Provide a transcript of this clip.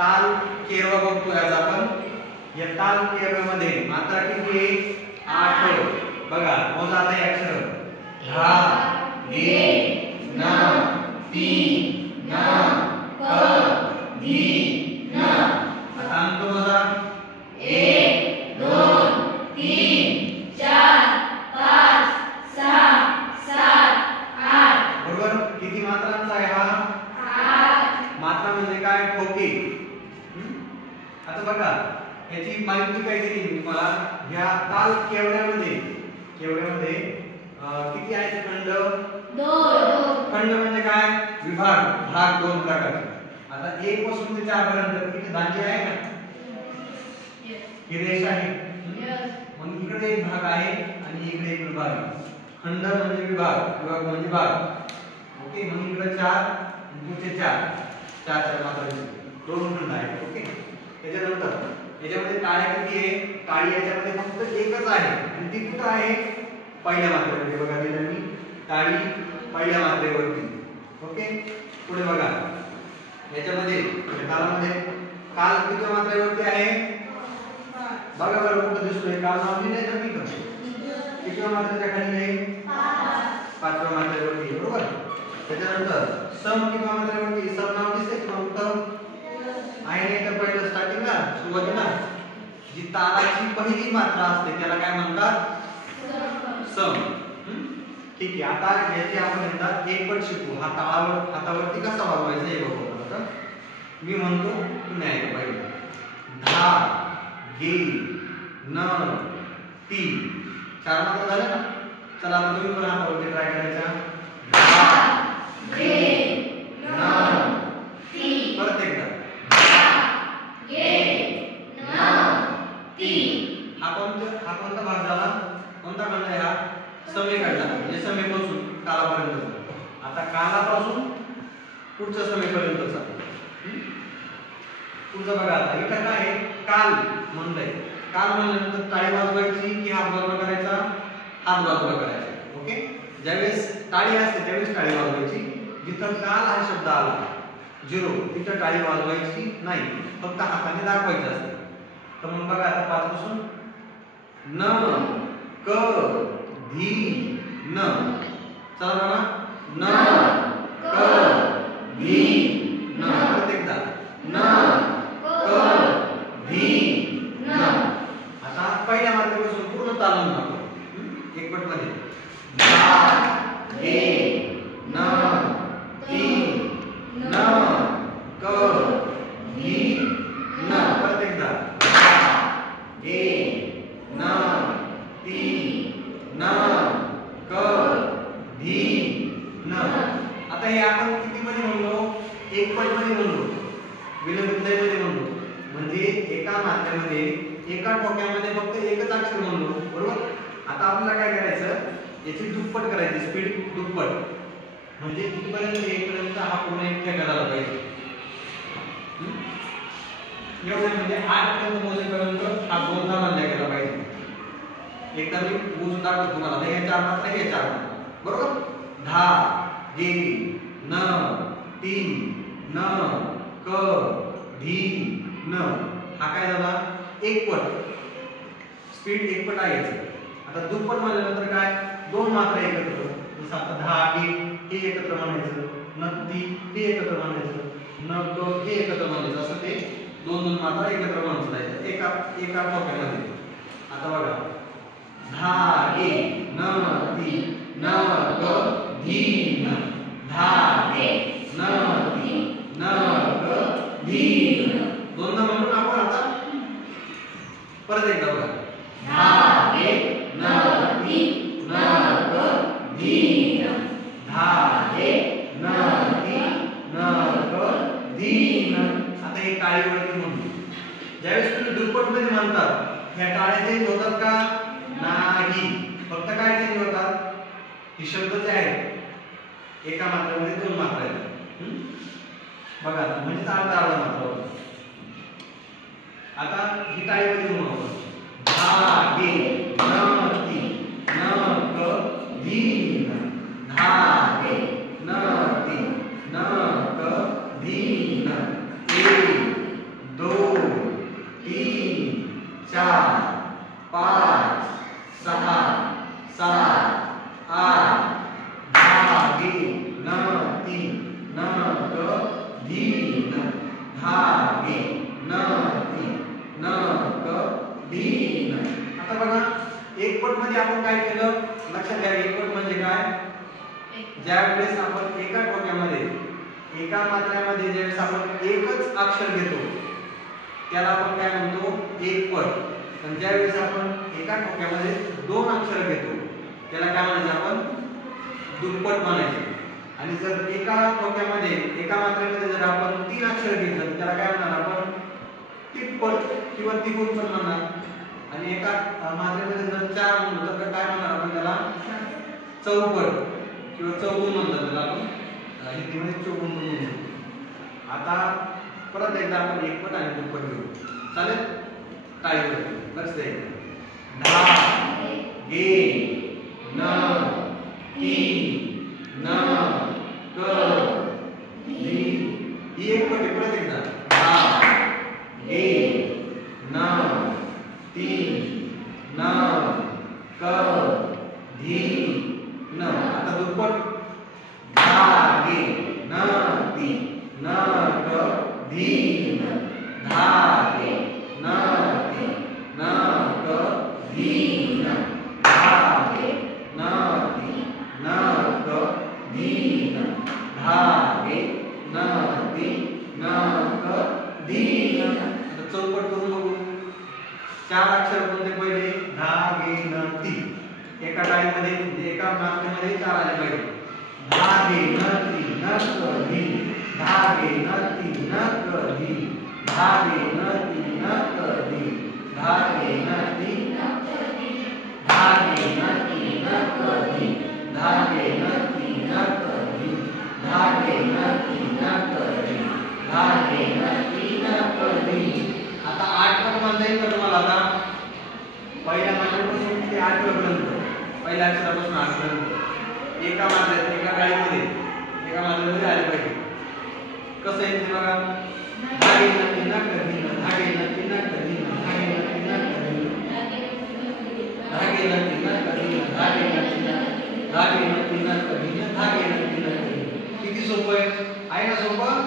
ताल केरवा बघतोय आज आपण। या ताल केरव्यामध्ये मात्रा किती आहे? 8। बघा मोजा आता हे अक्षर धा गे न ती न क धी न। आता अंक मोजा 1 2 3 4 5 6 7 8। बरोबर। किती मात्रांचा आहे हा? 8। मात्रा म्हणजे काय? ठोके। आता बघा याची माहिती काय दिली मी तुम्हाला। ह्या ताल केवढ्यामध्ये किती आहेत खंड? 2। खंड म्हणजे काय? विभाग, भाग 2 प्रकारचे। आता 1 पासून ते 4 पर्यंत किती दांडी आहे ना? ही रेष आहे। मग इकडे एक भाग आहे आणि इकडे एक विभाग आहे। खंड म्हणजे विभाग, विभाग म्हणजे भाग। ओके। मग इकडे 4 आणि पुढचे 4 मात्रांचे 2 खंड आहेत। ओके। त्याच्यानंतर याच्यामध्ये टाळ्या किती आहे? टाळी याच्यामध्ये फक्त एकच आहे आणि ती कुठे आहे? पहिल्या मात्रेमध्ये। बघा दिलं मी टाळी पहिल्या मात्रेवरती। ओके। पुढे बघा याच्यामध्ये कालामध्ये काल किती मात्रेवरती आहे? बघा बरं कुठे दिसतोय काल? नाव लिहिलंय का मी? किती मात्रेच्या खाली आहे? 5व्या मात्रेवरती। बरोबर। त्याच्यानंतर सम किती मात्रेवरती? सम नाव दिसतंय का कुठं? आहे नाही तर पहिलं स्टार्टिंगला सुरुवातीला जी तालाची पहिली मात्रा असते त्याला काय म्हणतात? सम। ठीक आहे। आता याचे आपण एकदा एक पट शिकू। हातावरती कसा वाजवायचा हे बघू आता। मी म्हणतो तुम्ही ऐका पाहिजे। धा गे न ती 4 मात्रा झाल्या ना? चला आता तुम्ही पण हातावरती ट्राय करायचा। धा गे न ती। परत एकदा हा कोणता भाग झाला? कोणता खंड आहे हा? समेखंड म्हणजे समेपासून कालापर्यंत। आता कालापासून पुढच्या समेपर्यंतचा पुढचं बघा। आता इथं काय आहे? काल म्हणलंय। काल म्हणल्यानंतर टाळी वाजवायची की हात बाजूला करायचा? हात बाजूला करायचा। ओके। ज्यावेळेस टाळी असते त्यावेळेस टाळी वाजवायची। जिथं काल हा शब्द आला 0 तिथं टाळी वाजवायची नाही, फक्त हाताने दाखवायचं असते। तर मग बघा आता 5 पासून न क धी न। चला बघा न क धी न। परत एकदा न क धी न। आता पहिल्या मात्रेपासून पूर्ण तालून टाकू एक पट मध्ये। धा गे न ती न क धी न। परत एकदा गे न ती न क धी न। आता हे आपण किती मध्ये म्हणलो? एक पट मध्ये म्हणलो, विलंबित मध्ये म्हणलो। म्हणजे एका मात्रेमध्ये एका ठोक्यामध्ये फक्त एकच अक्षर म्हणलो। बरोबर। आता आपल्याला काय करायचं? याची दुप्पट करायची, स्पीड दुप्पट। म्हणजे कितीपर्यंत? येईपर्यंत हा पूर्ण एक ठेका झाला पाहिजे। एवढे म्हणजे 8 पर्यंत मोजेपर्यंत हा दोनदा मानला गेला पाहिजे। एकदा मी मोजून दाखवतो तुम्हाला। हे 4 मात्रा, हे 4 मात्रा। बरोबर। धा गे न ती न क धी न। हा काय झाला? एक पट। स्पीड एक पट आहे याची। आता दुप्पट म्हणल्यानंतर काय? 2 मात्रा एकत्र। जसं आता धा गे हे एकत्र म्हणायचं, न ती हे एकत्र म्हणायचं, न क हे एकत्र म्हणायचं। असं ते 2 मात्रा एकत्र म्हणून जायचं एका ठोक्यामध्ये। आता बघा धा गे न ती न क धी न। धा गे न ती न क धी न। दोनदा म्हणून आपण आता परत एकदा बघा धा गे न ती न क धी न। धा गे न ती न क धी न। आता हे टाळीवरती म्हणतो। ज्यावेळेस तुम्ही दुप्पट मध्ये म्हणतात ह्या टाळ्या चेंज होतात का? नाही। फक्त काय चेंज होतात? हे शब्द जे आहेत एका मात्रेमध्ये 2 मात्रा आहेत। बघा म्हणजे अर्धा मात्रा होतो। आता ही टाळीमध्ये म्हणू आपण धा गे न ती न क धी न। धा गे न ती न क धी न। 1 आपण एका ठोक्यामध्ये एका मात्र्यामध्ये ज्यावेळेस आपण एकच अक्षर घेतो त्याला आपण काय म्हणतो एक पट. पण ज्यावेळेस आपण एका ठोक्यामध्ये दोन अक्षर घेतो त्याला काय म्हणायचं आपण दुप्पट म्हणायचे. आणि जर एका ठोक्यामध्ये एका मात्रेमध्ये जर आपण तीन अक्षर घेतलं त्याला काय म्हणणार आपण तिप्पट किंवा तिगुण पण म्हणणार. आणि एका मात्रेमध्ये जर चार म्हणलं तर काय म्हणणार आपण त्याला चौपट किंवा चौगुण म्हणतात त्याला आपण हिंदीमध्ये चौगुण म्हणतो. आता परत एकदा आपण एकपट आणि दुप्पट घेऊ. चालेल? टाळी लक्ष द्यायचं. धा गे न ती न क धी. ही एकपट आहे. परत एकदा धा गे न ती न क धी न. आता दुप्पट धा गे न ती न क धी न. धा गे न ती न क धी न. धा गे न ती न क धी न. धा गे न ती न क धी न. आता चौपट करून बघू. चार अक्षर कोणते पहिले धा गे न ती. एका टाळीमध्ये एका मात्रेमध्ये चार आले पाहिजे. धा गे न ती न क धी. धा गे न ती न क धी. धा गे न ती न क धी. धा गे न ती न क धी. धा गे न ती न क धी. धा गे न ती न क धी. धा गे न ती न क धी. धा गे न ती न क धी. आता आठ पण म्हणता येईल का तुम्हाला? आता पहिल्या मात्रेपासून ते आठपर्यंत पहिल्या अक्षरापासून आठपर्यंत एका मात्रेत एका टाळीमध्ये आले पाहिजे. कसं आहे ते बघा. धागे नक्की न कधी न. धागे नक्की न कधी न. धागे नक्की न कधी न. धागे नक्की न कधी न. धागे नक्की न. धागे नक्की न कधी न. धागे नक्की न कधी. किती सोपं आहे ना? सोपं.